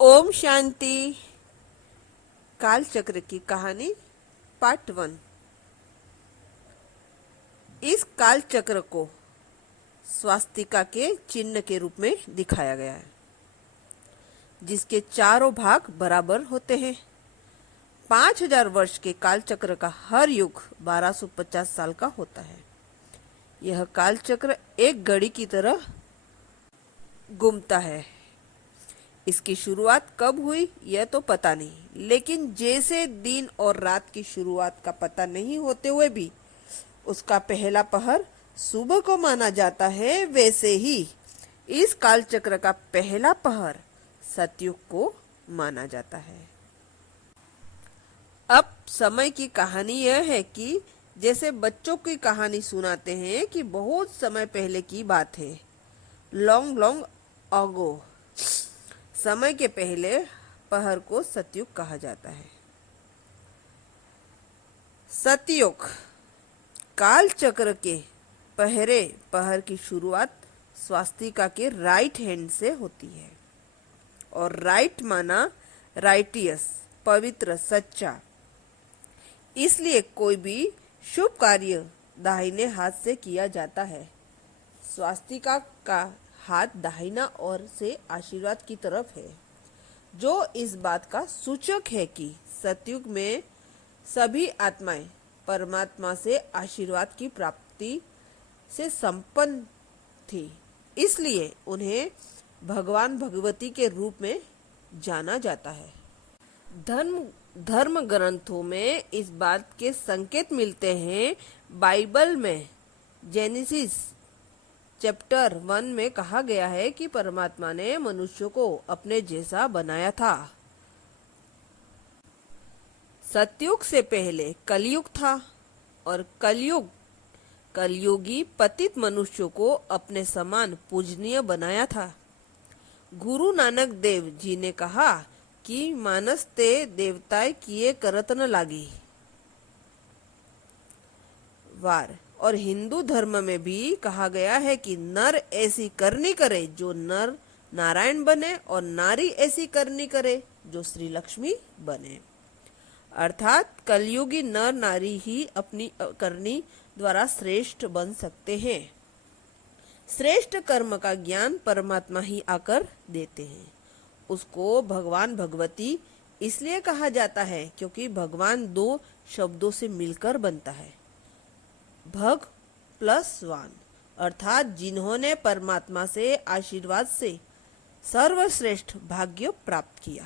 ओम शांति। काल चक्र की कहानी पार्ट 1। इस काल चक्र को स्वास्तिका के चिन्ह के रूप में दिखाया गया है, जिसके चारों भाग बराबर होते हैं। 5000 वर्ष के काल चक्र का हर युग 1250 साल का होता है। यह काल चक्र एक घड़ी की तरह घूमता है। इसकी शुरुआत कब हुई यह तो पता नहीं, लेकिन जैसे दिन और रात की शुरुआत का पता नहीं होते हुए भी उसका पहला पहर सुबह को माना जाता है, वैसे ही इस काल चक्र का पहला पहर सतयुग को माना जाता है। अब समय की कहानी यह है कि जैसे बच्चों की कहानी सुनाते हैं कि बहुत समय पहले की बात है, लॉन्ग लॉन्ग अगो। समय के पहले पहर को सतयुग कहा जाता है। सतयुग काल चक्र के पहरे पहर की शुरुआत स्वास्तिका के राइट हैंड से होती है, और राइट माना राइटियस, पवित्र, सच्चा। इसलिए कोई भी शुभ कार्य दाहिने हाथ से किया जाता है। स्वास्तिका का हाथ दाहिना ओर से आशीर्वाद की तरफ है, जो इस बात का सूचक है कि सतयुग में सभी आत्माएं परमात्मा से आशीर्वाद की प्राप्ति से संपन्न थी। इसलिए उन्हें भगवान भगवती के रूप में जाना जाता है। धर्म ग्रंथों में इस बात के संकेत मिलते हैं। बाइबल में जेनेसिस चैप्टर 1 में कहा गया है कि परमात्मा ने मनुष्य को अपने जैसा बनाया था। सतयुग से पहले कलयुग था, और कलयुगी पतित मनुष्य को अपने समान पूजनीय बनाया था। गुरु नानक देव जी ने कहा कि मानस ते देवताए किए करत न लागी वार। और हिंदू धर्म में भी कहा गया है कि नर ऐसी करनी करे जो नर नारायण बने, और नारी ऐसी करनी करे जो श्री लक्ष्मी बने। अर्थात कलयुगी नर नारी ही अपनी करनी द्वारा श्रेष्ठ बन सकते हैं। श्रेष्ठ कर्म का ज्ञान परमात्मा ही आकर देते हैं। उसको भगवान भगवती इसलिए कहा जाता है क्योंकि भगवान 2 शब्दों से मिलकर बनता है, भग प्लस वान, अर्थात जिन्होंने परमात्मा से आशीर्वाद से सर्वश्रेष्ठ भाग्य प्राप्त किया।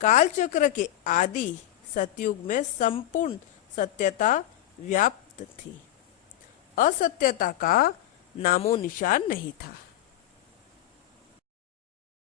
काल चक्र के आदि सतयुग में संपूर्ण सत्यता व्याप्त थी। असत्यता का नामो निशान नहीं था।